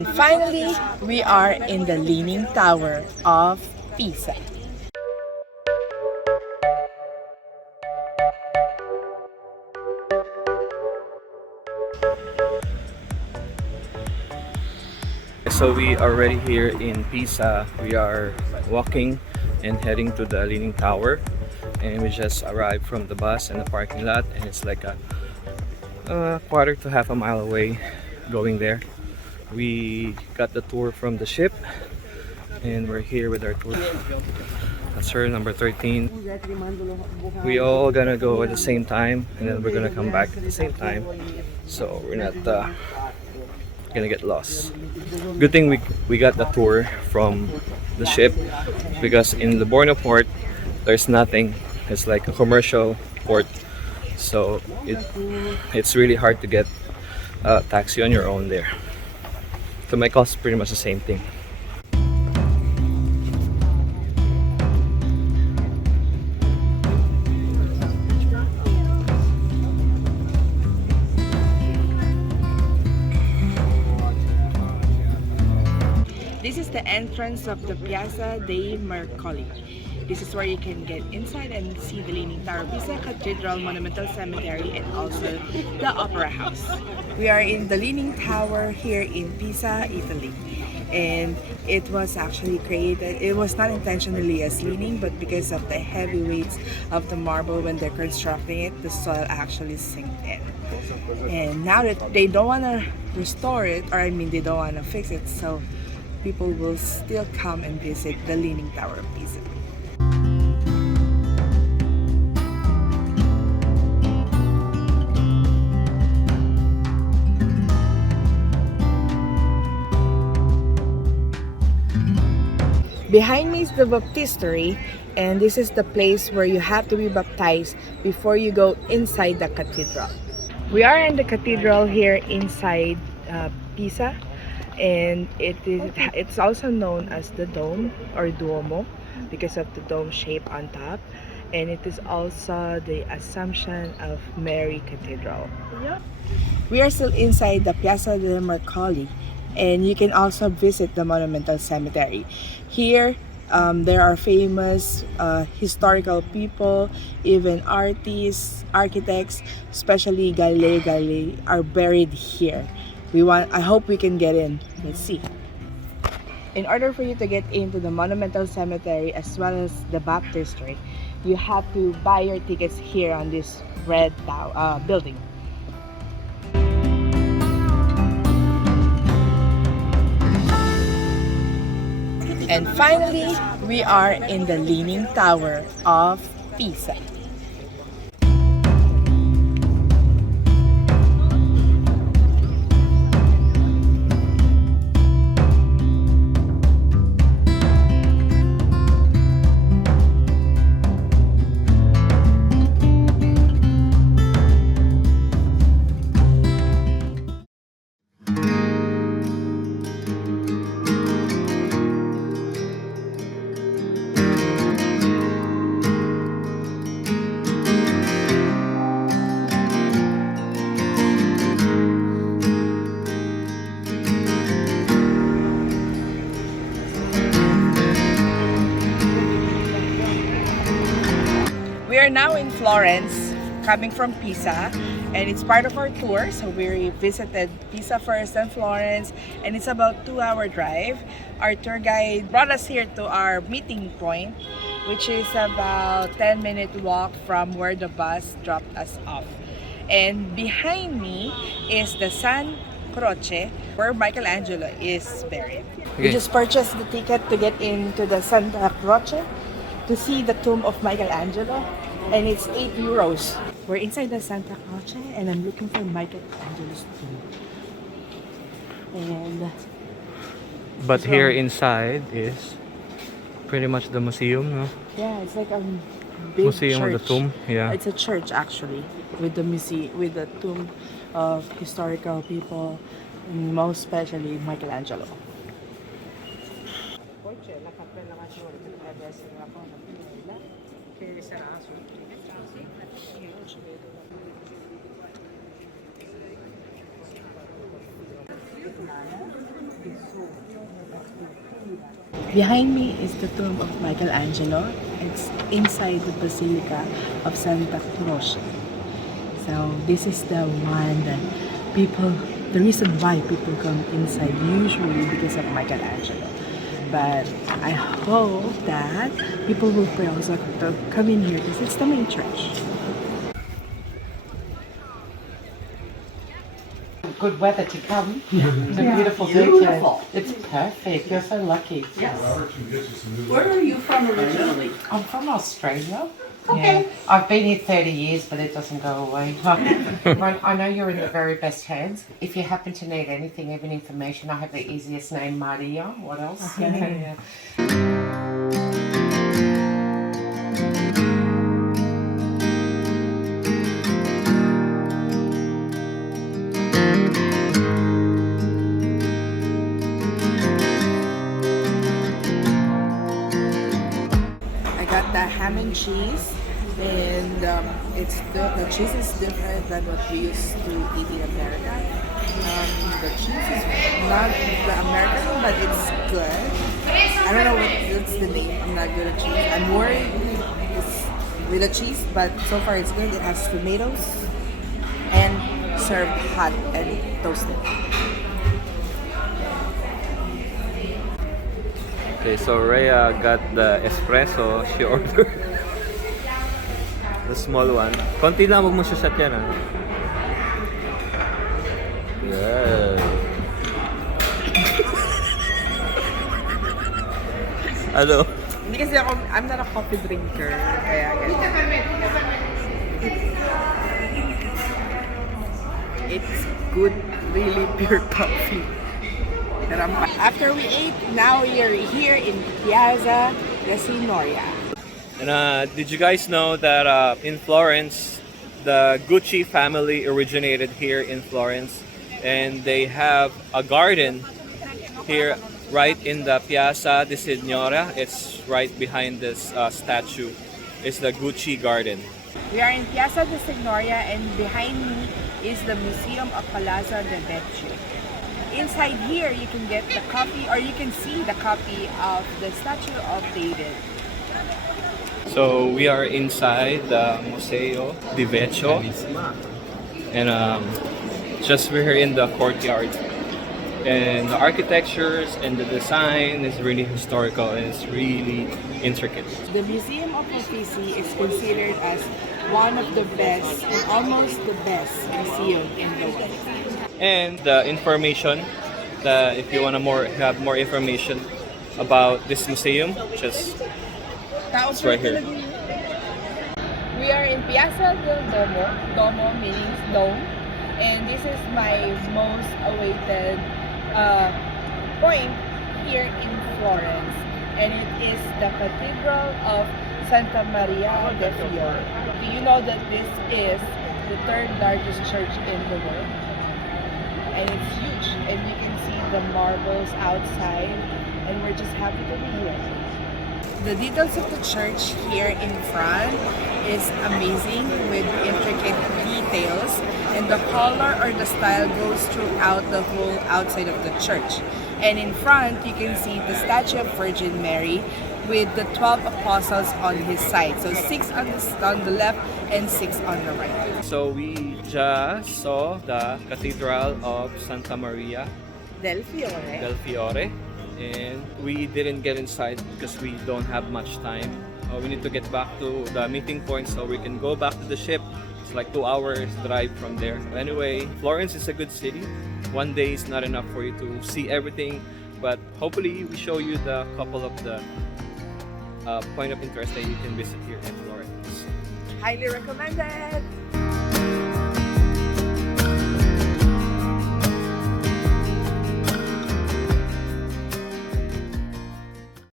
Finally, we are in the Leaning Tower of Pisa. So we are already here in Pisa. We are walking and heading to the Leaning Tower, and we just arrived from the bus and the parking lot, and it's like a quarter to half a mile away going there. We got the tour from the ship, and we're here with our tour. That's her number 13. We all gonna go at the same time, and then we're gonna come back at the same time, so we're not gonna get lost. Good thing we got the tour from the ship, because in Livorno port there's nothing. It's like a commercial port, so it's really hard to get a taxi on your own there. So my cost is pretty much the same thing. This is the entrance of the Piazza dei Mercoli. This is where you can get inside and see the Leaning Tower of Pisa, Cathedral, Monumental Cemetery, and also the Opera House. We are in the Leaning Tower here in Pisa, Italy. And it was actually created, it was not intentionally as leaning, but because of the heavy weights of the marble when they're constructing it, the soil actually sinked in. And now that they don't want to restore it, or I mean they don't want to fix it, so people will still come and visit the Leaning Tower of Pisa. Behind me is the baptistry, and this is the place where you have to be baptized before you go inside the cathedral. We are in the cathedral here inside Pisa, and it's also known as the dome or Duomo because of the dome shape on top, and it is also the Assumption of Mary Cathedral. We are still inside the Piazza dei Mercoli, and you can also visit the Monumental Cemetery. Here, there are famous historical people, even artists, architects, especially Galileo Galilei, are buried here. I hope we can get in. Let's see. In order for you to get into the Monumental Cemetery as well as the baptistry, you have to buy your tickets here on this red building. And finally, we are in the Leaning Tower of Pisa. We are now in Florence, coming from Pisa, and it's part of our tour. So we visited Pisa first, then Florence, and it's about 2-hour drive. Our tour guide brought us here to our meeting point, which is about 10-minute walk from where the bus dropped us off. And behind me is the San Croce, where Michelangelo is buried. Okay. We just purchased the ticket to get into the Santa Croce to see the tomb of Michelangelo, and it's 8 euros. We're inside the Santa Croce, and I'm looking for Michelangelo's tomb. And But here inside is pretty much the museum, no? yeah, it's like a big Museum church. of the tomb, yeah. It's a church actually, with the with the tomb of historical people, and most especially Michelangelo. Behind me is the tomb of Michelangelo. It's inside the Basilica of Santa Croce. So this is the one that people, the reason why people come inside usually because of Michelangelo. But I hope that people will pray also to come in here because it's the main church. Good weather to come. It's a beautiful day today. It's perfect. You're so lucky. Yes. Where are you from originally? I'm from Australia. Okay. Yeah. I've been here 30 years, but it doesn't go away. I know you're in the very best hands. If you happen to need anything, even information, I have the easiest name, Maria. What else? Yeah. I got the ham and cheese, and the cheese is different than what we used to eat in America. The cheese is not the American one, but it's good. I don't know what's the name. I'm not good at cheese. I'm worried with the cheese, but so far it's good. It has tomatoes and served hot and toasted. Okay, so Rhea got the espresso. She ordered the small one. Konti lang, huwag mo shot yan, ah. Yeah. Ano? Hindi kasi I'm not a coffee drinker, kaya it's good, really pure coffee. After we ate, now we are here in Piazza de Signoria. And did you guys know that in Florence, the Gucci family originated here in Florence, and they have a garden here right in the Piazza di Signoria. It's right behind this statue. It's the Gucci garden. We are in Piazza de Signoria, and behind me is the Museum of Palazzo de Vecchio. Inside here, you can get the copy, or you can see the copy of the statue of David. So we are inside the Museo di Vecchio, and just we're here in the courtyard. And the architectures and the design is really historical and it's really intricate. The Museum of Uffizi is considered as one of the best, and almost the best museum in the world. And the information, if you want to have more information about this museum, just it's right here. We are in Piazza del Duomo. Duomo means dome, and this is my most awaited point here in Florence, and it is the Cathedral of Santa Maria del Fiore. Do you know that this is the third largest church in the world? And it's huge, and you can see the marbles outside, and we're just happy to be here. The details of the church here in front is amazing with intricate details, and the color or the style goes throughout the whole outside of the church. And in front, you can see the statue of Virgin Mary with the 12 apostles on his side. So 6 on the left and 6 on the right. So we just saw the Cathedral of Santa Maria Del Fiore. del Fiore, and we didn't get inside because we don't have much time. We need to get back to the meeting point so we can go back to the ship. It's like 2 hours drive from there. Anyway, Florence is a good city. One day is not enough for you to see everything, but hopefully we show you the couple of the point of interest that you can visit here in Florence. Highly recommended!